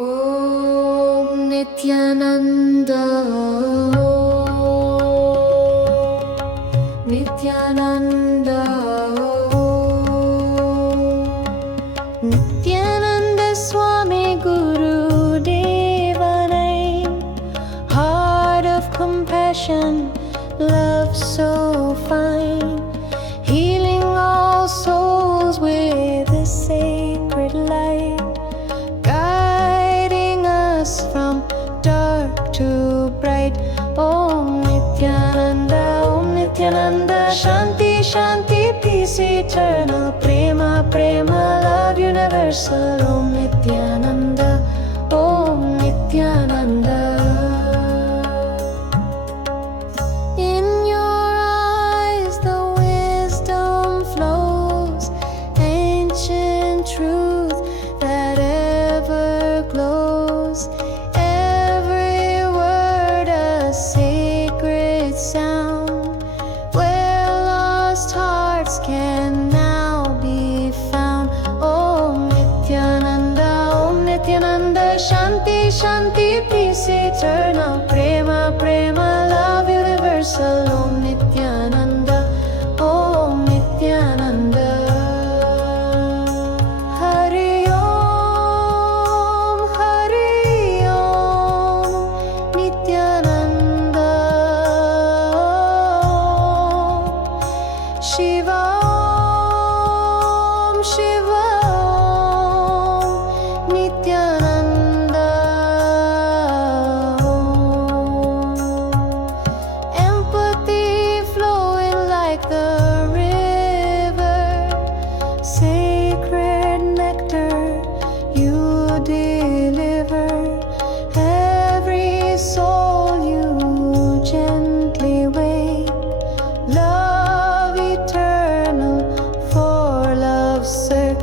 Om Nityananda, Nityananda, Nityananda Swami Guru Devanai, heart of compassion, love so fine, healing all souls with the sacred light, guiding us from dark to bright. Om Nityananda, Shanti, Shanti, peace eternal, Prema, Prema, love universal. Om Nityananda, Om Nityananda. In your eyes the wisdom flows, ancient truth that ever glows, every word a sacred sound, where lost hearts can now be found. Om Nityananda, Shanti, Shanti, peace eternal, Prema, Prema, love universal. Om Nityananda, Om Nityananda. Hari Om, Hari Om, Nityananda. Shiva Om, Shiva Om, Nityananda. Empathy flowing like the river, sacred nectar you deliver, every soul you gently weigh, love eternal for love's sake.